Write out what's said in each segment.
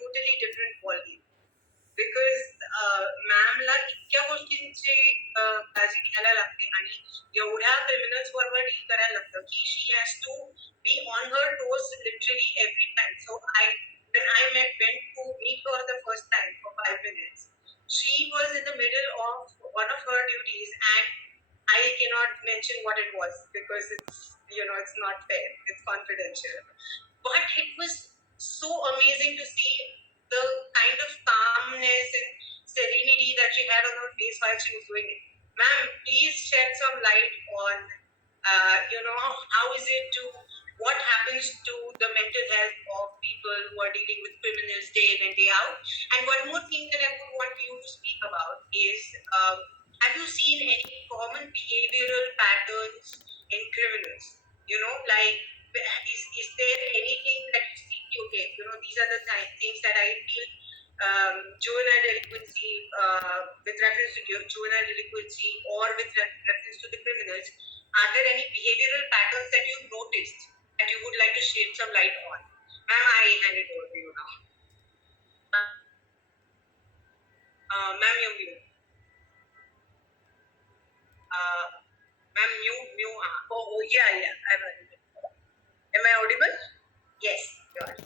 totally different ballgame. Because मॅमला इतक्या गोष्टींची काळजी घ्यायला लागते आणि एवढ्या क्रिमिनल्स बरोबर डील करायला लागतं की she has to be on her toes literally every time. So when I went to meet her the first time for 5 minutes, she was in the middle of one of her duties, and I cannot mention what it was because it's not fair, it's confidential. But it was so amazing to see the kind of calmness and serenity that she had on her face while she was doing it. Ma'am, please shed some light on, how is it to, what happens to the mental health of people who are dealing with criminals day in and day out. And one more thing that I would want you to speak about is, have you seen any common behavioral patterns in criminals? Like, is there anything that you see? Okay, these are the things that I feel. Juvenile delinquency, with reference to juvenile delinquency or with reference to the criminals, are there any behavioral patterns that you've noticed that you would like to shed some light on? Ma'am, I hand it over to you now. Ma'am, you're mute. Ma'am, mute. Oh, yeah, I'm audible. Am I audible? Yes, you are.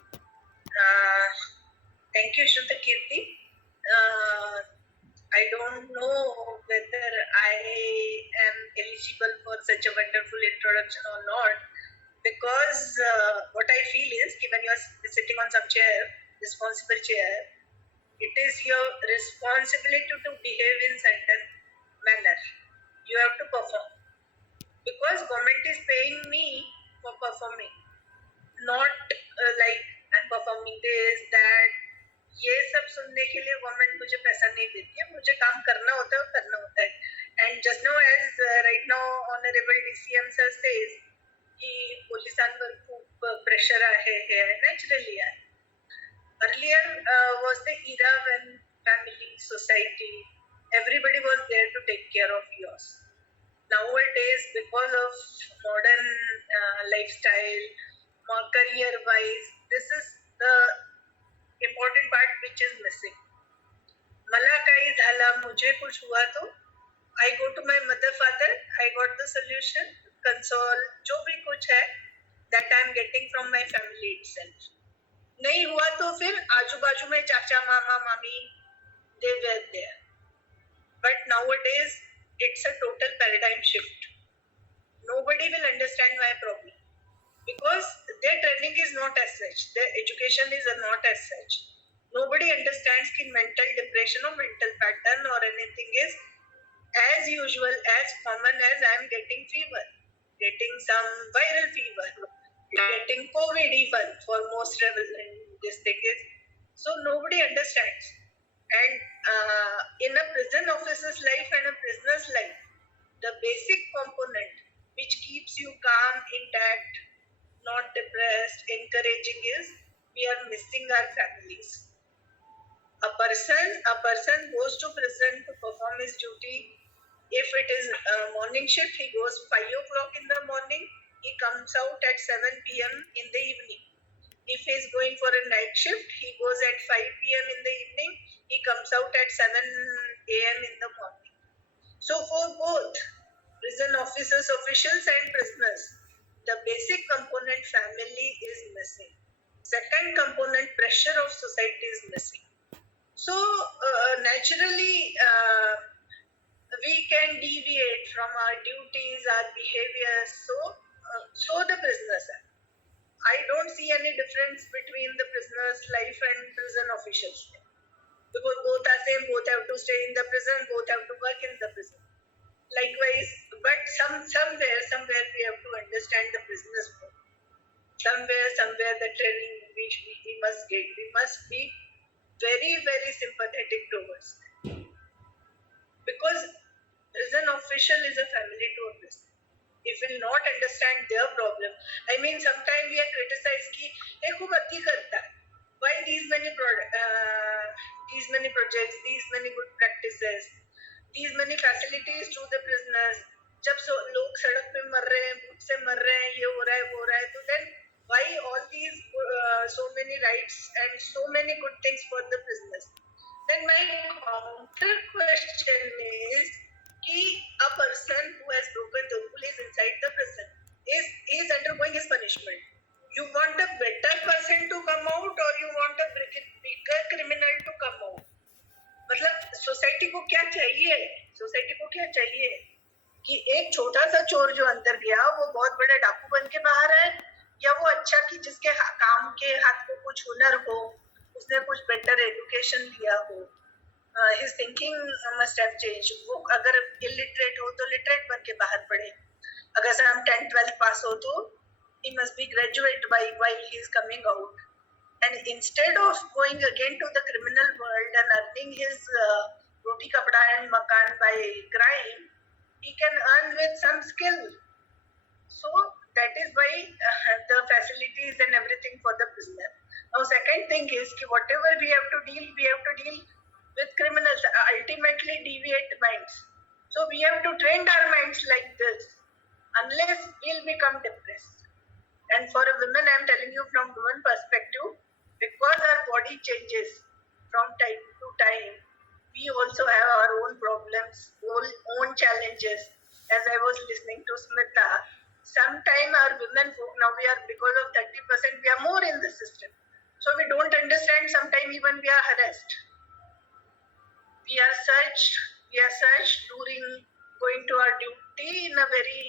Thank you, Shruta Kirti. I don't know whether I am eligible for such a wonderful introduction or not, because what I feel is when you are sitting on some chair, responsible chair, it is your responsibility to behave in certain manner. You have to perform, because government is paying me for performing, not like I'm performing this, that. ये सब सुनने के लिए government मुझे पैसा नहीं देती है, मुझे काम करना होता है और करना होता है. And just know as right now honourable DCM sir says की पोलिसांवर खूप प्रेशर आहे, हे नॅचरली आहे. Earlier was the era when family, society, everybody was there to take care of yours. Nowadays, because of modern lifestyle, career wise, this is the important part which is missing. मला काही झालं, मुझे कुछ हुआ तो I go to my mother, father, I got the solution, console, जो भी कुछ है that I am getting from my family itself. नहीं हुआ तो फिर आजू बाजू में चाचा, मामा, मामी, they were there. But nowadays it's a total paradigm shift. Nobody will understand my problem, because their training is not as such, their education is not as such. Nobody understands कि mental depression or mental pattern or anything is as usual, as common as I am getting fever, getting some viral fever, getting COVID even for most this thing is. So nobody understands. And in a prison officer's life and a prisoner's life, the basic component which keeps you calm, intact, not depressed, encouraging is we are missing our families. A person goes to prison to perform his duty. If it is morning shift, he goes 5 o'clock in the morning, he comes out at 7 p.m. in the evening. If he is going for a night shift, he goes at 5 p.m. in the evening, he comes out at 7 a.m. in the morning. So for both prison officers, officials and prisoners, the basic component family is missing. Second component, pressure of society is missing. So naturally we can deviate from our duties, our behaviors. So the prisoners are. I don't see any difference between the prisoner's life and prison officials' life, because both are same, both have to stay in the prison, both have to work in the prison. Likewise, but somewhere we have to understand the prisoners more. Somewhere the training which we must get, we must be very, very sympathetic towards them, because prison official is a family to a prisoner. If we will not understand their problem, I mean, sometimes we are criticized कि ये खूब अति करता है. Why these many projects, these many good practices, these many facilities to the prisoners. जब लोग सड़क पे मर रहे हैं, भूख से मर रहे हैं, ये हो रहा है, वो हो रहा है, तो then Why all these so many rights and so many good things for the prisoners? Then my counter question is कि a person who has broken the rule is inside the prison, is undergoing his punishment. You want a better person to come out or you want a bigger criminal to come out? मतलब society को क्या चाहिए? Society को क्या चाहिए कि एक छोटा सा चोर जो अंदर गया वो बहुत बड़ा डाकू बन के बाहर आए, या वो अच्छा कि जिसके काम के हाथ को कुछ हुनर हो, उसने कुछ बेटर एजुकेशन लिया हो, his thinking must have change. वो अगर इलिटरेट हो तो लिटरेट बन के बाहर पड़े, अगर से हम 10th-12th पास हो तो he must be graduate by while he is coming out, and instead of going again to the criminal world and earning his roti kapda and makan by crime, he can earn with some skill. So that is why the facilities and everything for the prisoner. Now second thing is ki whatever we have to deal with criminals, ultimately deviate minds. So we have to train our minds like this, unless we'll become depressed. And for a woman, I'm telling you from woman perspective, because our body changes from time to time, we also have our own problems, own challenges. As I was listening to Smita, sometime our women folk, now we are, because of 30%, we are more in the system. So we don't understand, sometime even we are harassed. We are searched during going to our duty in a very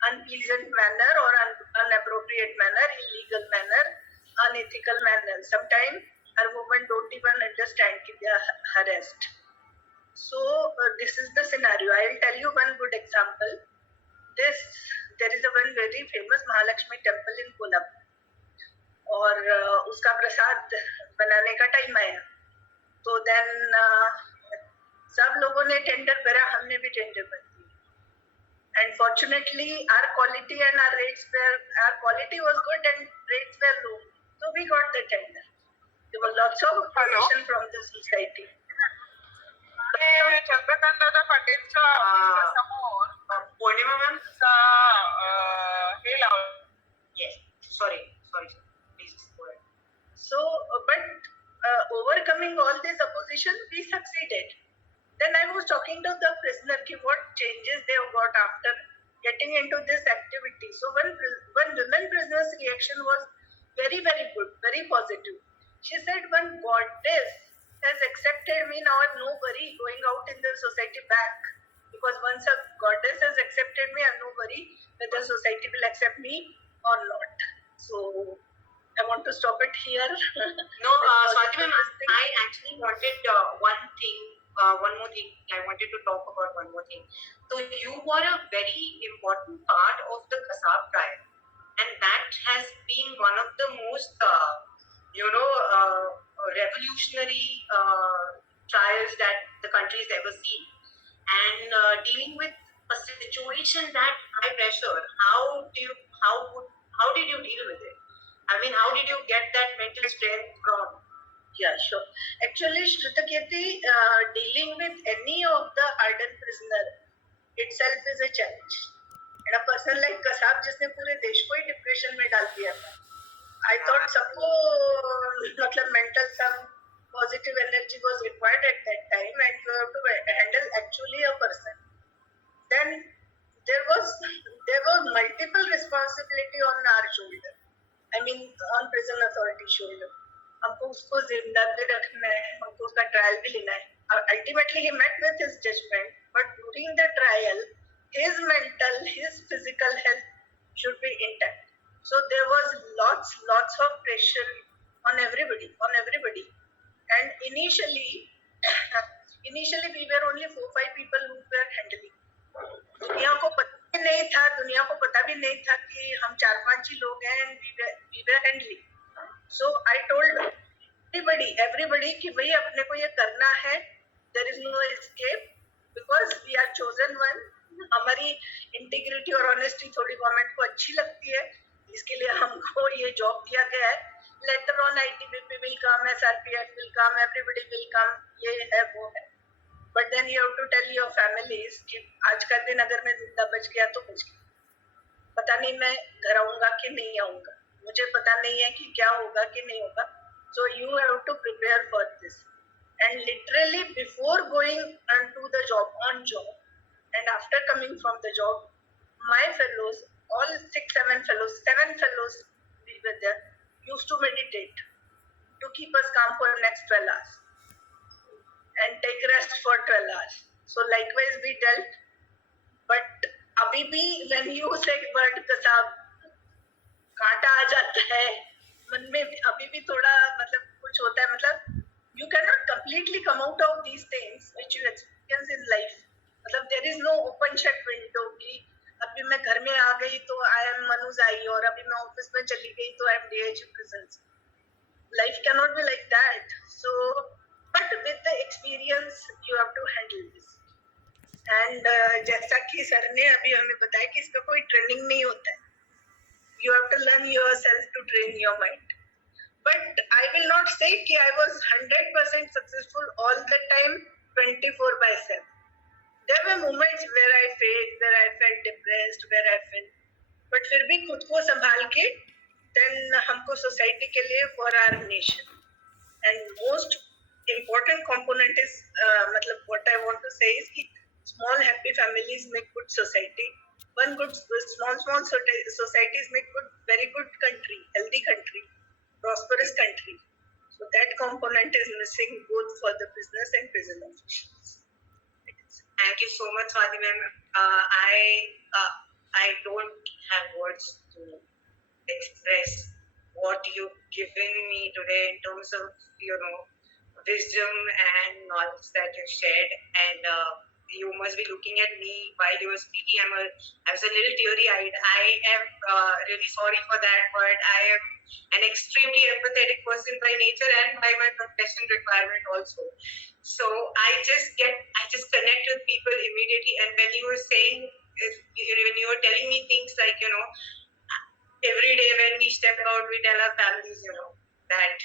unpleasant manner or unappropriate manner, illegal manner, unethical manner. Sometimes our women don't even understand that they are harassed. So this is the scenario. I will tell you one good example. There is a one very famous Mahalakshmi temple in Kolhapur, और उसका प्रसाद बनाने का time आया, तो then सब लोगों ने tender भरा, हमने भी टेंडर भर दिया, and fortunately our quality was good and rates were low, so we got the tender. There was lots of opposition from the society. Chandrakantdada पाटीलच्या समोर पौर्णिमा मॅम हे लावलं. Yes, sorry, please go ahead. So but overcoming all this opposition, we succeeded. Then I was talking to the prisoner ki what changes they have got after getting into this activity. So one women prisoner's reaction was very, very good, very positive. She said, one goddess has accepted me, now I have no worry going out in the society back, because once a goddess has accepted me, I have no worry whether society will accept me or not. So I want to stop it here. No, Swati ma'am, I actually wanted one more thing. I wanted to talk about one more thing. So you were a very important part of the Kasab trial, and that has been one of the most, revolutionary trials that the country has ever seen. And dealing with a situation that high pressure, how did you deal with it? I mean, how did you get that mental strength from? Yeah, sure. Actually, Shrutakirti, dealing with any of the hardened prisoner itself is a challenge. And a person like Kasab, जिसने पूरे देश को ही depression में डाल दिया था, I thought सबको मतलब mental some positive energy was required at that time, and you have to handle actually a person. Then there was multiple responsibility on our shoulder. I mean, on prison authority shoulder. हमको उसको जिंदा भी रखना है, हमको उसका trial भी लेना है. Ultimately, he met with his judgment, but during the trial, his mental, his physical health should be intact. So there was lots of pressure on everybody. And initially we were only 4-5 people who were handling. दुनिया को पता भी नहीं था कि हम 4-5 ही लोग हैं, and we were handling. So I told everybody कि भाई अपने को ये करना है, there is no escape, because we are chosen one. हमारी इंटीग्रिटी और ऑनेस्टी थोड़ी गवर्नमेंट को अच्छी लगती है, इसके लिए हमको ये जॉब दिया गया है. Later on ITBP will come, SRPF will come, everybody will come, ये है वो है. But then you have to tell your families कि आज का दिन अगर मैं जिंदा बच गया तो बच गया, पता नहीं मैं घर आऊंगा कि नहीं आऊंगा, मुझे पता नहीं है कि क्या होगा कि नहीं होगा. So you have to prepare for this. And literally before going onto the job, on job, and after coming from the job, my fellows, all 6, 7 fellows, 7 fellows, we were there, used to meditate to keep us calm for the next 12 hours and take rest for 12 hours. So likewise we dealt. But अभी भी when you say word Kasab, कांटा आ जाता है मन में, अभी भी थोड़ा मतलब कुछ होता है. मतलब you cannot completely come out of these things which you experience in life. मतलब there is no open shut window कि अभी मैं घर में आ गई तो I am Manuzai, और अभी मैं ऑफिस में चली गई तो I am DH presence. Life cannot be like that. So, but with the experience you have to handle this. And जैसा कि सर ने अभी हमें बताया कि इसका कोई ट्रेनिंग नहीं होता है. You have to learn yourself to train your mind. But I will not say कि I was 100% successful all the time, 24/7. There were moments where I failed, where I felt depressed, where I felt, but फिर भी खुद को संभाल के then हमको society के लिए, for our nation. And most important component is मतलब what I want to say is कि small happy families make good society. One good small societies make good, very good country, healthy country, prosperous country. So that component is missing both for the business and prison officials. Thank you so much, Swati ma'am. I don't have words to express what you've given me today in terms of wisdom and knowledge that you shared. And you must be looking at me while you were speaking. I was a little teary-eyed. I am really sorry for that, but I am an extremely empathetic person by nature and by my profession requirement also. So I just connect with people immediately. And when you were saying, when you were telling me things like, every day when we step out, we tell our families, that